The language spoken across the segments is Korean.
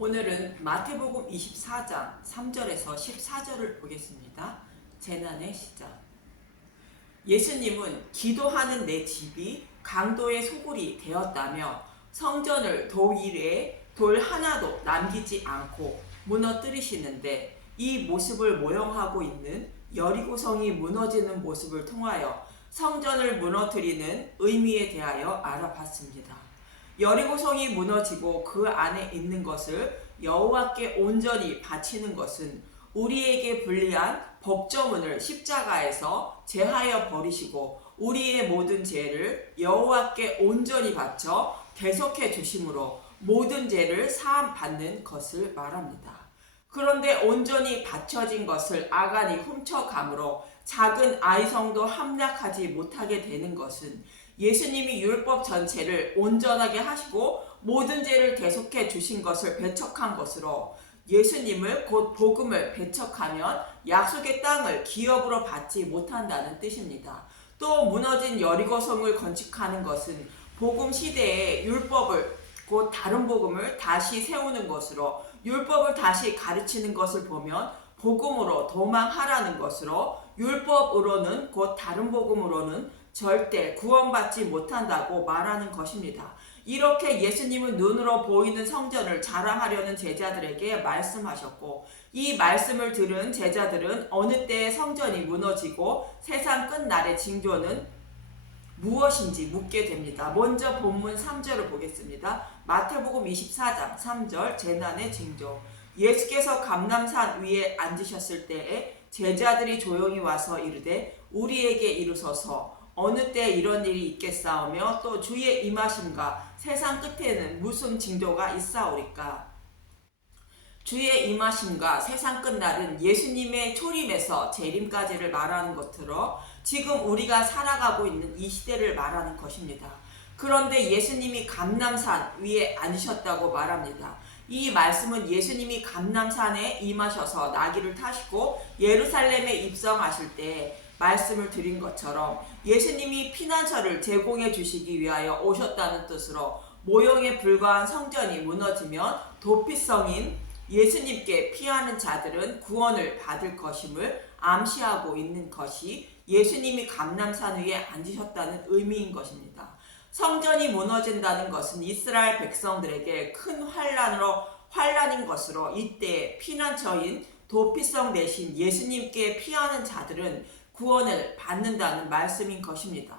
오늘은 마태복음 24장 3절에서 14절을 보겠습니다. 재난의 시작. 예수님은 기도하는 내 집이 강도의 소굴이 되었다며 성전을 도일에 돌 하나도 남기지 않고 무너뜨리시는데, 이 모습을 모형하고 있는 여리고성이 무너지는 모습을 통하여 성전을 무너뜨리는 의미에 대하여 알아봤습니다. 여리고성이 무너지고 그 안에 있는 것을 여호와께 온전히 바치는 것은 우리에게 불리한 법조문을 십자가에서 제하여 버리시고 우리의 모든 죄를 여호와께 온전히 바쳐 대속해 주심으로 모든 죄를 사함 받는 것을 말합니다. 그런데 온전히 바쳐진 것을 아간이 훔쳐감으로 작은 아이성도 함락하지 못하게 되는 것은 예수님이 율법 전체를 온전하게 하시고 모든 죄를 대속해 주신 것을 배척한 것으로, 예수님을 곧 복음을 배척하면 약속의 땅을 기업으로 받지 못한다는 뜻입니다. 또 무너진 여리고성을 건축하는 것은 복음 시대에 율법을 곧 다른 복음을 다시 세우는 것으로, 율법을 다시 가르치는 것을 보면 복음으로 도망하라는 것으로, 율법으로는 곧 다른 복음으로는 절대 구원받지 못한다고 말하는 것입니다. 이렇게 예수님은 눈으로 보이는 성전을 자랑하려는 제자들에게 말씀하셨고, 이 말씀을 들은 제자들은 어느 때에 성전이 무너지고 세상 끝날의 징조는 무엇인지 묻게 됩니다. 먼저 본문 3절을 보겠습니다. 마태복음 24장 3절 재난의 징조. 예수께서 감람산 위에 앉으셨을 때에 제자들이 조용히 와서 이르되 우리에게 이르소서 어느 때 이런 일이 있겠사오며 또 주의 임하심과 세상 끝에는 무슨 징조가 있사오리까. 주의 임하심과 세상 끝날은 예수님의 초림에서 재림까지를 말하는 것으로 지금 우리가 살아가고 있는 이 시대를 말하는 것입니다. 그런데 예수님이 감람산 위에 앉으셨다고 말합니다. 이 말씀은 예수님이 감람산에 임하셔서 나귀를 타시고 예루살렘에 입성하실 때 말씀을 드린 것처럼 예수님이 피난처를 제공해 주시기 위하여 오셨다는 뜻으로, 모형에 불과한 성전이 무너지면 도피성인 예수님께 피하는 자들은 구원을 받을 것임을 암시하고 있는 것이 예수님이 감람산 위에 앉으셨다는 의미인 것입니다. 성전이 무너진다는 것은 이스라엘 백성들에게 큰 환란인 것으로, 이때 피난처인 도피성 대신 예수님께 피하는 자들은 구원을 받는다는 말씀인 것입니다.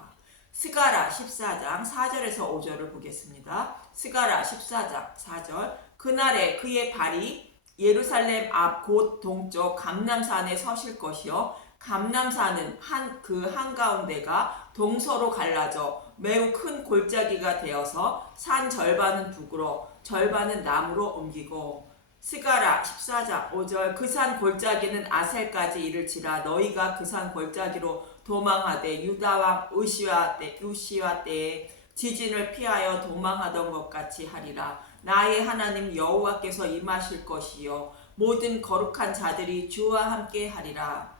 스가랴 14장 4절에서 5절을 보겠습니다. 스가랴 14장 4절. 그날에 그의 발이 예루살렘 앞 곧 동쪽 감람산에 서실 것이요 감람산은 그 한가운데가 동서로 갈라져 매우 큰 골짜기가 되어서 산 절반은 북으로 절반은 남으로 옮기고, 스가랴 14장 5절. 그 산 골짜기는 아셀까지 이를지라 너희가 그 산 골짜기로 도망하되 유다 왕 우시야 때에 지진을 피하여 도망하던 것 같이 하리라. 나의 하나님 여호와께서 임하실 것이요 모든 거룩한 자들이 주와 함께 하리라.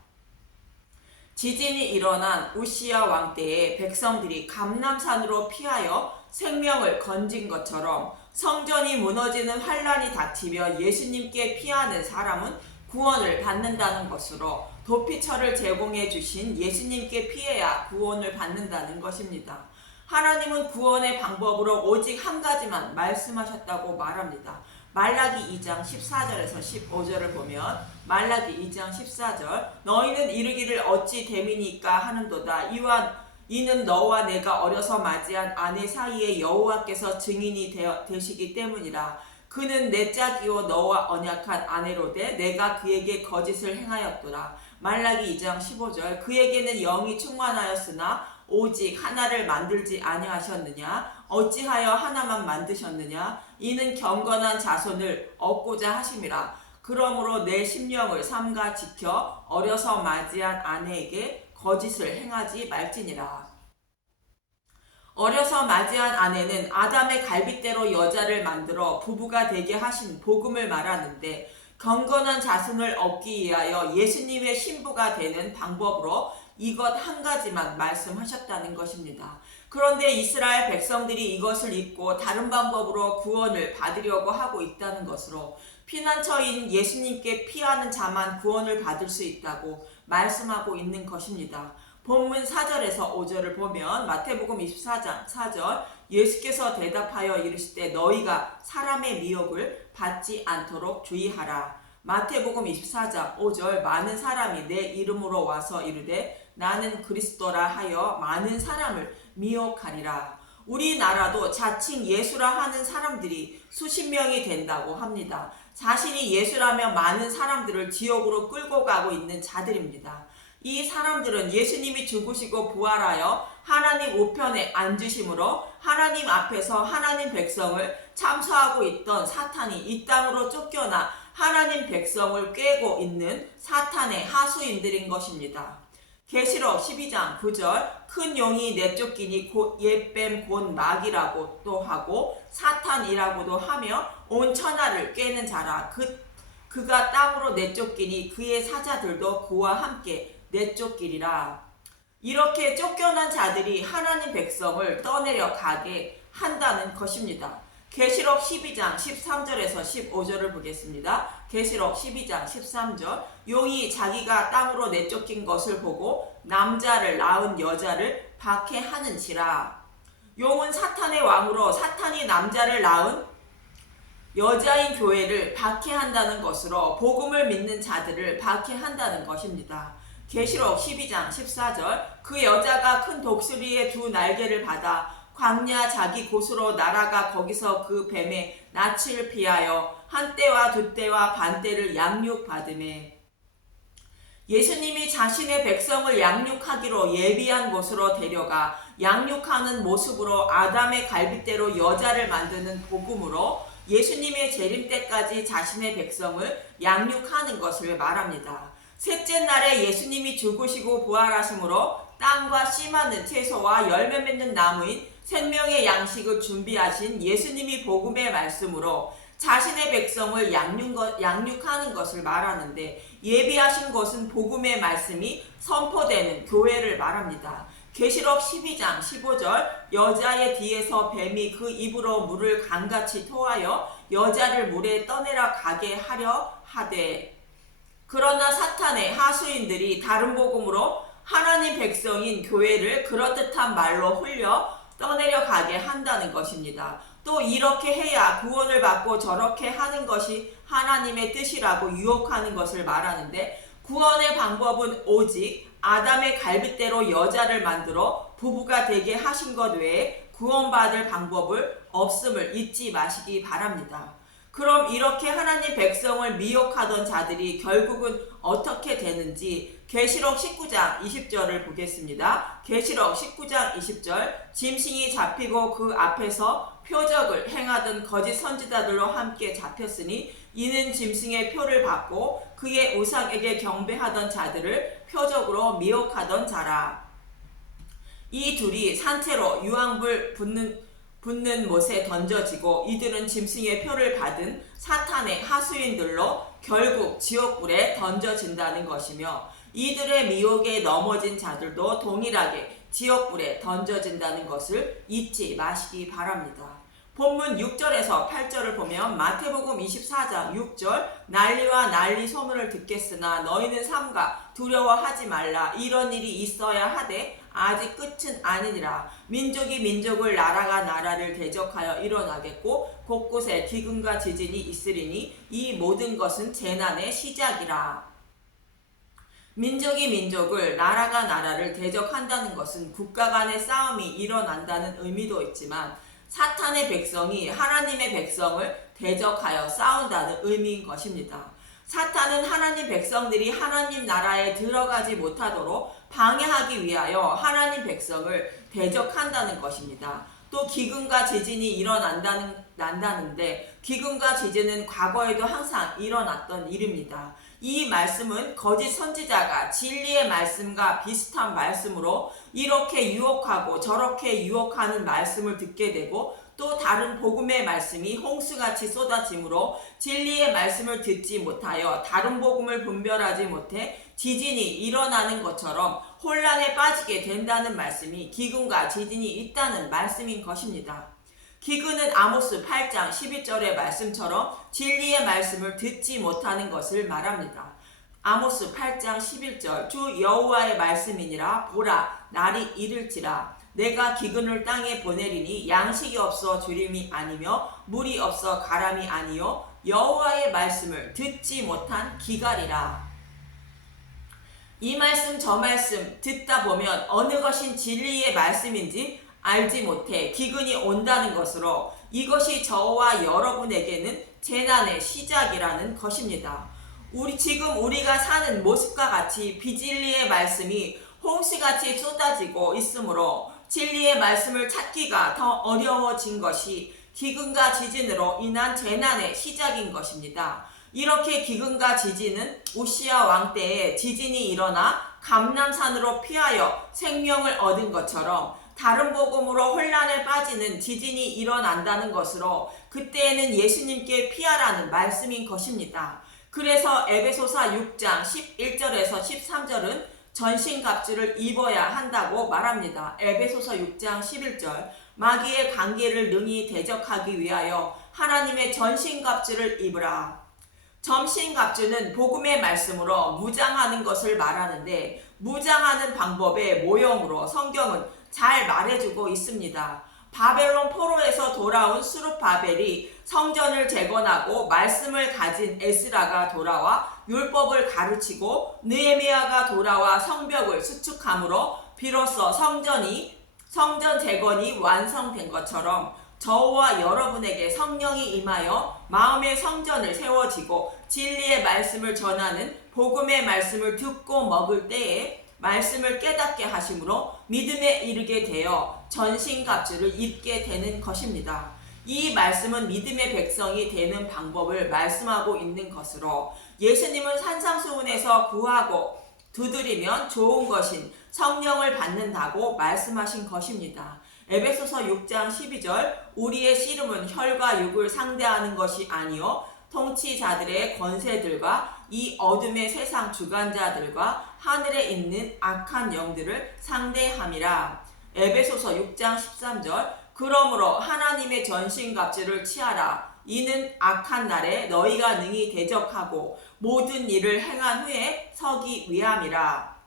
지진이 일어난 우시야 왕 때에 백성들이 감람산으로 피하여 생명을 건진 것처럼 성전이 무너지는 환란이 닥치며 예수님께 피하는 사람은 구원을 받는다는 것으로, 도피처를 제공해 주신 예수님께 피해야 구원을 받는다는 것입니다. 하나님은 구원의 방법으로 오직 한 가지만 말씀하셨다고 말합니다. 말라기 2장 14절에서 15절을 보면, 말라기 2장 14절. 너희는 이르기를 어찌 됨이니까 하는도다. 이는 너와 내가 어려서 맞이한 아내 사이에 여호와께서 증인이 되시기 때문이라. 그는 내 짝이요 너와 언약한 아내로되 내가 그에게 거짓을 행하였도다. 말라기 2장 15절. 그에게는 영이 충만하였으나 오직 하나를 만들지 아니하셨느냐? 어찌하여 하나만 만드셨느냐? 이는 경건한 자손을 얻고자 하심이라. 그러므로 내 심령을 삼가 지켜 어려서 맞이한 아내에게 거짓을 행하지 말지니라. 어려서 맞이한 아내는 아담의 갈빗대로 여자를 만들어 부부가 되게 하신 복음을 말하는데, 경건한 자손을 얻기 위하여 예수님의 신부가 되는 방법으로 이것 한 가지만 말씀하셨다는 것입니다. 그런데 이스라엘 백성들이 이것을 잊고 다른 방법으로 구원을 받으려고 하고 있다는 것으로 피난처인 예수님께 피하는 자만 구원을 받을 수 있다고 말씀하고 있는 것입니다. 본문 4절에서 5절을 보면 마태복음 24장 4절 예수께서 대답하여 이르시되 너희가 사람의 미혹을 받지 않도록 주의하라. 마태복음 24장 5절 많은 사람이 내 이름으로 와서 이르되 나는 그리스도라 하여 많은 사람을 미혹하리라. 우리나라도 자칭 예수라 하는 사람들이 수십 명이 된다고 합니다. 자신이 예수라며 많은 사람들을 지옥으로 끌고 가고 있는 자들입니다. 이 사람들은 예수님이 죽으시고 부활하여 하나님 우편에 앉으심으로 하나님 앞에서 하나님 백성을 참소하고 있던 사탄이 이 땅으로 쫓겨나 하나님 백성을 꾀고 있는 사탄의 하수인들인 것입니다. 계시록 12장 9절 큰 용이 내쫓기니 곧 옛뱀 곧 마귀라고 또 하고 사탄이라고도 하며 온 천하를 꾀는 자라. 그가 땅으로 내쫓기니 그의 사자들도 그와 함께 내쫓기리라. 이렇게 쫓겨난 자들이 하나님 백성을 떠내려 가게 한다는 것입니다. 계시록 12장 13절에서 15절을 보겠습니다. 계시록 12장 13절 용이 자기가 땅으로 내쫓긴 것을 보고 남자를 낳은 여자를 박해하는지라. 용은 사탄의 왕으로 사탄이 남자를 낳은 여자인 교회를 박해한다는 것으로 복음을 믿는 자들을 박해한다는 것입니다. 계시록 12장 14절 그 여자가 큰 독수리의 두 날개를 받아 광야 자기 곳으로 날아가 거기서 그 뱀의 낯을 피하여 한 때와 두 때와 반 때를 양육받으매. 예수님이 자신의 백성을 양육하기로 예비한 곳으로 데려가 양육하는 모습으로 아담의 갈빗대로 여자를 만드는 복음으로 예수님의 재림 때까지 자신의 백성을 양육하는 것을 말합니다. 셋째 날에 예수님이 죽으시고 부활하심으로 땅과 씨 많은 채소와 열매 맺는 나무인 생명의 양식을 준비하신 예수님이 복음의 말씀으로 자신의 백성을 양육하는 것을 말하는데 예비하신 것은 복음의 말씀이 선포되는 교회를 말합니다. 계시록 12장 15절 여자의 뒤에서 뱀이 그 입으로 물을 강같이 토하여 여자를 물에 떠내려 가게 하려 하되 그러나 사탄의 하수인들이 다른 복음으로 하나님 백성인 교회를 그럴듯한 말로 홀려 떠내려 가게 한다는 것입니다. 또 이렇게 해야 구원을 받고 저렇게 하는 것이 하나님의 뜻이라고 유혹하는 것을 말하는데 구원의 방법은 오직 아담의 갈빗대로 여자를 만들어 부부가 되게 하신 것 외에 구원받을 방법을 없음을 잊지 마시기 바랍니다. 그럼 이렇게 하나님 백성을 미혹하던 자들이 결국은 어떻게 되는지 계시록 19장 20절을 보겠습니다. 계시록 19장 20절 짐승이 잡히고 그 앞에서 표적을 행하던 거짓 선지자들로 함께 잡혔으니 이는 짐승의 표를 받고 그의 우상에게 경배하던 자들을 표적으로 미혹하던 자라. 이 둘이 산채로 유황불 붙는 못에 던져지고 이들은 짐승의 표를 받은 사탄의 하수인들로 결국 지옥불에 던져진다는 것이며 이들의 미혹에 넘어진 자들도 동일하게 지옥불에 던져진다는 것을 잊지 마시기 바랍니다. 본문 6절에서 8절을 보면 마태복음 24장 6절 난리와 난리 소문을 듣겠으나 너희는 삼가 두려워하지 말라. 이런 일이 있어야 하되 아직 끝은 아니니라. 민족이 민족을 나라가 나라를 대적하여 일어나겠고 곳곳에 기근과 지진이 있으리니 이 모든 것은 재난의 시작이라. 민족이 민족을 나라가 나라를 대적한다는 것은 국가 간의 싸움이 일어난다는 의미도 있지만 사탄의 백성이 하나님의 백성을 대적하여 싸운다는 의미인 것입니다. 사탄은 하나님 백성들이 하나님 나라에 들어가지 못하도록 방해하기 위하여 하나님 백성을 대적한다는 것입니다. 또 기근과 지진이 일어난다는데 기근과 지진은 과거에도 항상 일어났던 일입니다. 이 말씀은 거짓 선지자가 진리의 말씀과 비슷한 말씀으로 이렇게 유혹하고 저렇게 유혹하는 말씀을 듣게 되고 또 다른 복음의 말씀이 홍수같이 쏟아지므로 진리의 말씀을 듣지 못하여 다른 복음을 분별하지 못해 지진이 일어나는 것처럼 혼란에 빠지게 된다는 말씀이 기근과 지진이 있다는 말씀인 것입니다. 기근은 아모스 8장 12절의 말씀처럼 진리의 말씀을 듣지 못하는 것을 말합니다. 아모스 8장 11절 주 여호와의 말씀이니라 보라 날이 이를지라 내가 기근을 땅에 보내리니 양식이 없어 주림이 아니며 물이 없어 가람이 아니요 여호와의 말씀을 듣지 못한 기갈이라. 이 말씀 저 말씀 듣다 보면 어느 것이 진리의 말씀인지 알지 못해 기근이 온다는 것으로 이것이 저와 여러분에게는 재난의 시작이라는 것입니다. 지금 우리가 사는 모습과 같이 비진리의 말씀이 홍수같이 쏟아지고 있으므로 진리의 말씀을 찾기가 더 어려워진 것이 기근과 지진으로 인한 재난의 시작인 것입니다. 이렇게 기근과 지진은 우시야 왕 때에 지진이 일어나 감람산으로 피하여 생명을 얻은 것처럼 다른 복음으로 혼란에 빠지는 지진이 일어난다는 것으로 그때에는 예수님께 피하라는 말씀인 것입니다. 그래서 에베소서 6장 11절에서 13절은 전신갑주를 입어야 한다고 말합니다. 에베소서 6장 11절 마귀의 관계를 능히 대적하기 위하여 하나님의 전신갑주를 입으라. 전신갑주는 복음의 말씀으로 무장하는 것을 말하는데 무장하는 방법의 모형으로 성경은 잘 말해주고 있습니다. 바벨론 포로에서 돌아온 수룹바벨이 성전을 재건하고 말씀을 가진 에스라가 돌아와 율법을 가르치고 느헤미야가 돌아와 성벽을 수축함으로 비로소 성전 재건이 완성된 것처럼 저와 여러분에게 성령이 임하여 마음의 성전을 세워지고 진리의 말씀을 전하는 복음의 말씀을 듣고 먹을 때에 말씀을 깨닫게 하심으로 믿음에 이르게 되어 전신갑주를 입게 되는 것입니다. 이 말씀은 믿음의 백성이 되는 방법을 말씀하고 있는 것으로 예수님은 산상수훈에서 구하고 두드리면 좋은 것인 성령을 받는다고 말씀하신 것입니다. 에베소서 6장 12절 우리의 씨름은 혈과 육을 상대하는 것이 아니요 통치자들의 권세들과 이 어둠의 세상 주관자들과 하늘에 있는 악한 영들을 상대함이라. 에베소서 6장 13절 그러므로 하나님의 전신갑주를 취하라. 이는 악한 날에 너희가 능히 대적하고 모든 일을 행한 후에 서기 위함이라.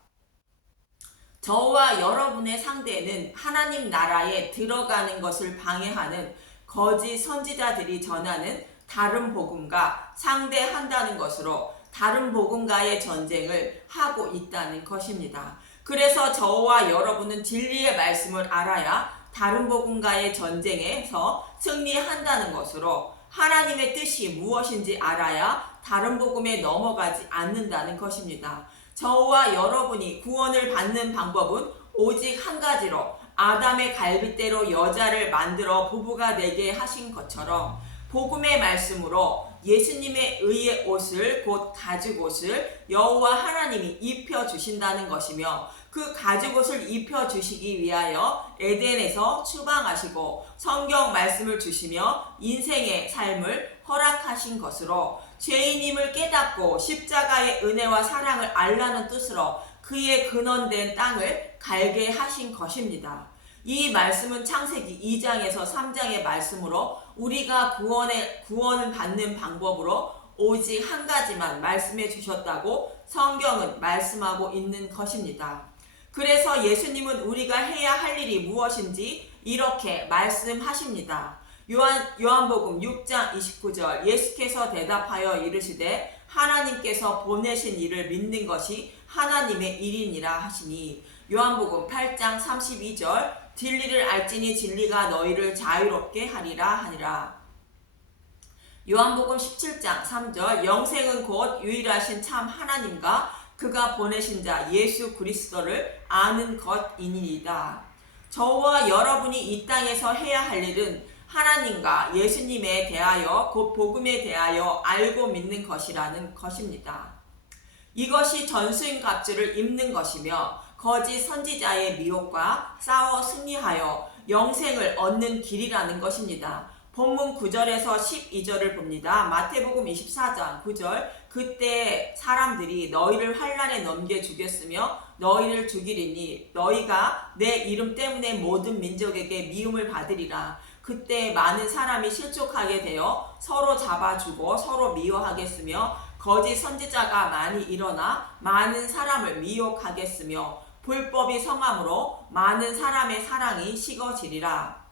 저와 여러분의 상대는 하나님 나라에 들어가는 것을 방해하는 거짓 선지자들이 전하는 다른 복음과 상대한다는 것으로 다른 복음과의 전쟁을 하고 있다는 것입니다. 그래서 저와 여러분은 진리의 말씀을 알아야 다른 복음과의 전쟁에서 승리한다는 것으로 하나님의 뜻이 무엇인지 알아야 다른 복음에 넘어가지 않는다는 것입니다. 저와 여러분이 구원을 받는 방법은 오직 한 가지로 아담의 갈빗대로 여자를 만들어 부부가 되게 하신 것처럼 복음의 말씀으로 예수님의 의의 옷을 곧 가죽옷을 여호와 하나님이 입혀주신다는 것이며 그 가죽옷을 입혀주시기 위하여 에덴에서 추방하시고 성경 말씀을 주시며 인생의 삶을 허락하신 것으로 죄인임을 깨닫고 십자가의 은혜와 사랑을 알라는 뜻으로 그의 근원된 땅을 갈게 하신 것입니다. 이 말씀은 창세기 2장에서 3장의 말씀으로 우리가 구원을 받는 방법으로 오직 한 가지만 말씀해 주셨다고 성경은 말씀하고 있는 것입니다. 그래서 예수님은 우리가 해야 할 일이 무엇인지 이렇게 말씀하십니다. 요한복음 6장 29절 예수께서 대답하여 이르시되 하나님께서 보내신 이를 믿는 것이 하나님의 일이니라 하시니 요한복음 8장 32절 진리를 알지니 진리가 너희를 자유롭게 하리라 하니라. 요한복음 17장 3절 영생은 곧 유일하신 참 하나님과 그가 보내신 자 예수 그리스도를 아는 것이니이다. 저와 여러분이 이 땅에서 해야 할 일은 하나님과 예수님에 대하여 곧 복음에 대하여 알고 믿는 것이라는 것입니다. 이것이 전수인갑주를 입는 것이며 거짓 선지자의 미혹과 싸워 승리하여 영생을 얻는 길이라는 것입니다. 본문 9절에서 12절을 봅니다. 마태복음 24장 9절 그때 사람들이 너희를 환난에 넘겨 주겠으며 너희를 죽이리니 너희가 내 이름 때문에 모든 민족에게 미움을 받으리라. 그때 많은 사람이 실족하게 되어 서로 잡아주고 서로 미워하겠으며 거짓 선지자가 많이 일어나 많은 사람을 미혹하겠으며 불법이 성함으로 많은 사람의 사랑이 식어지리라.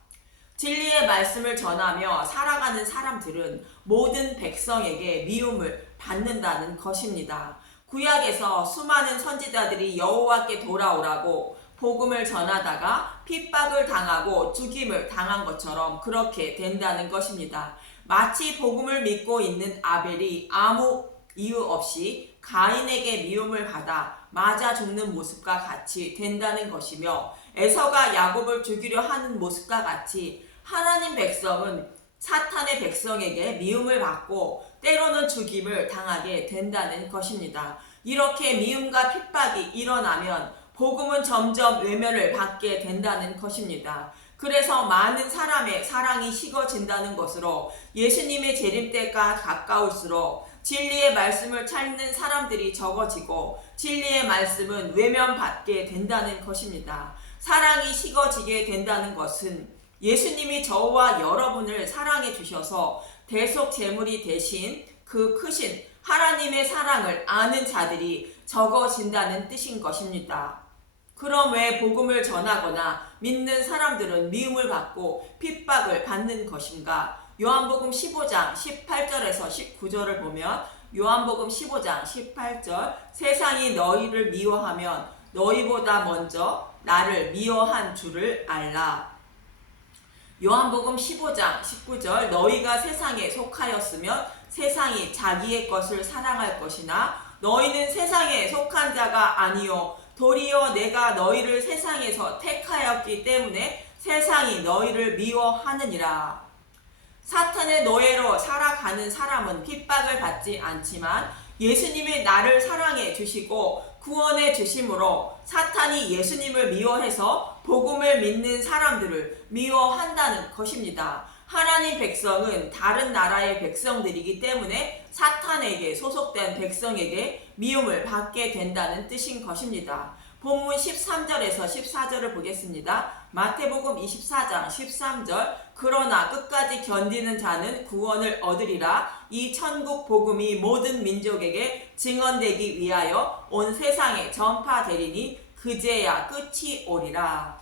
진리의 말씀을 전하며 살아가는 사람들은 모든 백성에게 미움을 받는다는 것입니다. 구약에서 수많은 선지자들이 여호와께 돌아오라고 복음을 전하다가 핍박을 당하고 죽임을 당한 것처럼 그렇게 된다는 것입니다. 마치 복음을 믿고 있는 아벨이 아무 이유 없이 가인에게 미움을 받아 맞아 죽는 모습과 같이 된다는 것이며, 에서가 야곱을 죽이려 하는 모습과 같이 하나님 백성은 사탄의 백성에게 미움을 받고 때로는 죽임을 당하게 된다는 것입니다. 이렇게 미움과 핍박이 일어나면 복음은 점점 외면을 받게 된다는 것입니다. 그래서 많은 사람의 사랑이 식어진다는 것으로 예수님의 재림때가 가까울수록 진리의 말씀을 찾는 사람들이 적어지고 진리의 말씀은 외면받게 된다는 것입니다. 사랑이 식어지게 된다는 것은 예수님이 저와 여러분을 사랑해 주셔서 대속 제물이 되신 그 크신 하나님의 사랑을 아는 자들이 적어진다는 뜻인 것입니다. 그럼 왜 복음을 전하거나 믿는 사람들은 미움을 받고 핍박을 받는 것인가? 요한복음 15장 18절에서 19절을 보면, 요한복음 15장 18절, 세상이 너희를 미워하면 너희보다 먼저 나를 미워한 줄을 알라. 요한복음 15장 19절, 너희가 세상에 속하였으면 세상이 자기의 것을 사랑할 것이나 너희는 세상에 속한 자가 아니요 도리어 내가 너희를 세상에서 택하였기 때문에 세상이 너희를 미워하느니라. 사탄의 노예로 살아가는 사람은 핍박을 받지 않지만 예수님이 나를 사랑해 주시고 구원해 주심으로 사탄이 예수님을 미워해서 복음을 믿는 사람들을 미워한다는 것입니다. 하나님 백성은 다른 나라의 백성들이기 때문에 사탄에게 소속된 백성에게 미움을 받게 된다는 뜻인 것입니다. 본문 13절에서 14절을 보겠습니다. 마태복음 24장 13절, 그러나 끝까지 견디는 자는 구원을 얻으리라. 이 천국 복음이 모든 민족에게 증언되기 위하여 온 세상에 전파되리니 그제야 끝이 오리라.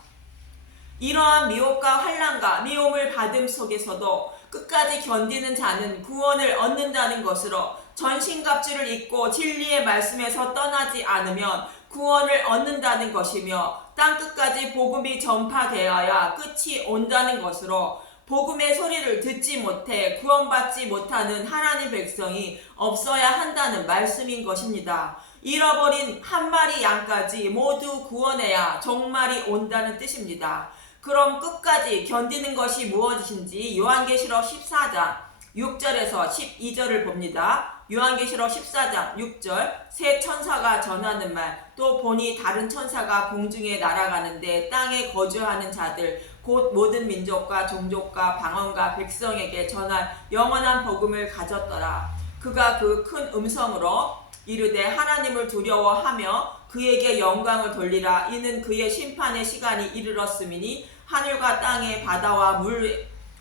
이러한 미혹과 환난과 미움을 받음 속에서도 끝까지 견디는 자는 구원을 얻는다는 것으로 전신갑주를 입고 진리의 말씀에서 떠나지 않으면 구원을 얻는다는 것이며, 땅끝까지 복음이 전파되어야 끝이 온다는 것으로 복음의 소리를 듣지 못해 구원받지 못하는 하나님 백성이 없어야 한다는 말씀인 것입니다. 잃어버린 한 마리 양까지 모두 구원해야 종말이 온다는 뜻입니다. 그럼 끝까지 견디는 것이 무엇인지 요한계시록 14장 6절에서 12절을 봅니다. 요한계시록 14장 6절, 새 천사가 전하는 말, 또 보니 다른 천사가 공중에 날아가는데 땅에 거주하는 자들 곧 모든 민족과 종족과 방언과 백성에게 전할 영원한 복음을 가졌더라. 그가 그 큰 음성으로 이르되 하나님을 두려워하며 그에게 영광을 돌리라. 이는 그의 심판의 시간이 이르렀음이니 하늘과 땅의 바다와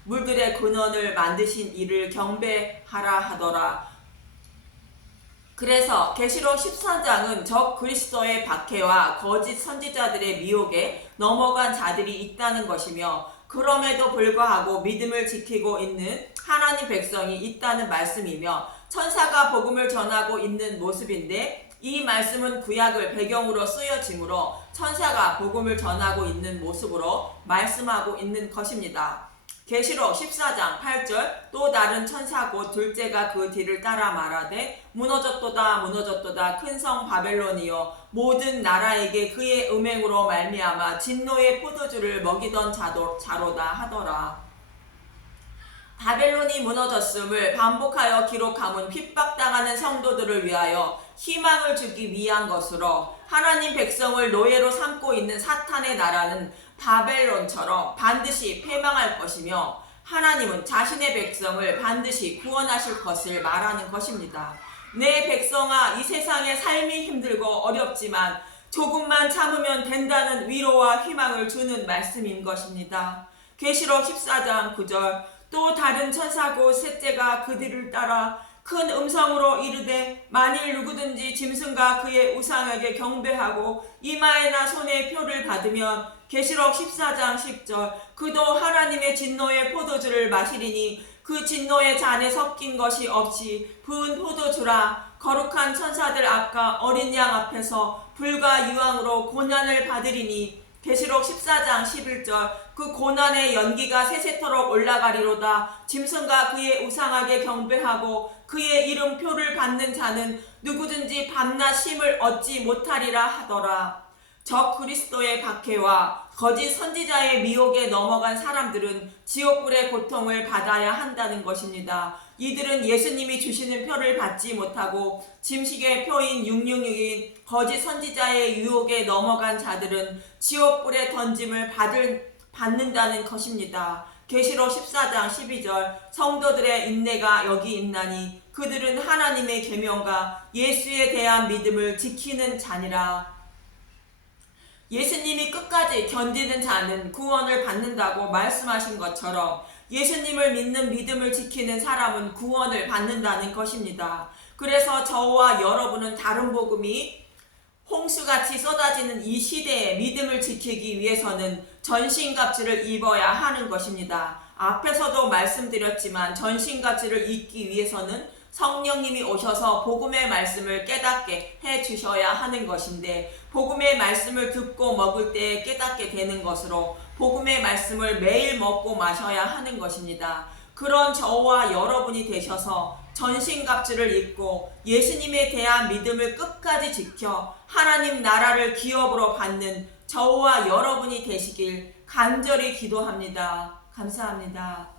물들의 근원을 만드신 이를 경배하라 하더라. 그래서 계시록 14장은 적 그리스도의 박해와 거짓 선지자들의 미혹에 넘어간 자들이 있다는 것이며, 그럼에도 불구하고 믿음을 지키고 있는 하나님 백성이 있다는 말씀이며, 천사가 복음을 전하고 있는 모습인데, 이 말씀은 구약을 배경으로 쓰여지므로 천사가 복음을 전하고 있는 모습으로 말씀하고 있는 것입니다. 계시록 14장 8절, 또 다른 천사 곧 둘째가 그 뒤를 따라 말하되 무너졌도다 무너졌도다 큰 성 바벨론이여, 모든 나라에게 그의 음행으로 말미암아 진노의 포도주를 먹이던 자로다 하더라. 바벨론이 무너졌음을 반복하여 기록함은 핍박당하는 성도들을 위하여 희망을 주기 위한 것으로, 하나님 백성을 노예로 삼고 있는 사탄의 나라는 바벨론처럼 반드시 패망할 것이며, 하나님은 자신의 백성을 반드시 구원하실 것을 말하는 것입니다. 내 백성아, 이 세상의 삶이 힘들고 어렵지만 조금만 참으면 된다는 위로와 희망을 주는 말씀인 것입니다. 계시록 14장 9절 또 다른 천사 곧 셋째가 그들을 따라 큰 음성으로 이르되 만일 누구든지 짐승과 그의 우상에게 경배하고 이마에나 손에 표를 받으면 계시록 14장 10절 그도 하나님의 진노의 포도주를 마시리니 그 진노의 잔에 섞인 것이 없이 부은 포도주라 거룩한 천사들 앞과 어린 양 앞에서 불과 유황으로 고난을 받으리니 계시록 14장 11절 그 고난의 연기가 세세토록 올라가리로다. 짐승과 그의 우상에게 경배하고 그의 이름표를 받는 자는 누구든지 밤낮 쉼을 얻지 못하리라 하더라. 적 그리스도의 박해와 거짓 선지자의 미혹에 넘어간 사람들은 지옥불의 고통을 받아야 한다는 것입니다. 이들은 예수님이 주시는 표를 받지 못하고 짐승의 표인 666인 거짓 선지자의 유혹에 넘어간 자들은 지옥불에 던짐을 받는다는 것입니다. 계시록 14장 12절 성도들의 인내가 여기 있나니 그들은 하나님의 계명과 예수에 대한 믿음을 지키는 자니라. 예수님이 끝까지 견디는 자는 구원을 받는다고 말씀하신 것처럼 예수님을 믿는 믿음을 지키는 사람은 구원을 받는다는 것입니다. 그래서 저와 여러분은 다른 복음이 홍수같이 쏟아지는 이 시대에 믿음을 지키기 위해서는 전신갑주를 입어야 하는 것입니다. 앞에서도 말씀드렸지만 전신갑주를 입기 위해서는 성령님이 오셔서 복음의 말씀을 깨닫게 해주셔야 하는 것인데 복음의 말씀을 듣고 먹을 때 깨닫게 되는 것으로 복음의 말씀을 매일 먹고 마셔야 하는 것입니다. 그런 저와 여러분이 되셔서 전신갑주를 입고 예수님에 대한 믿음을 끝까지 지켜 하나님 나라를 기업으로 받는 저와 여러분이 되시길 간절히 기도합니다. 감사합니다.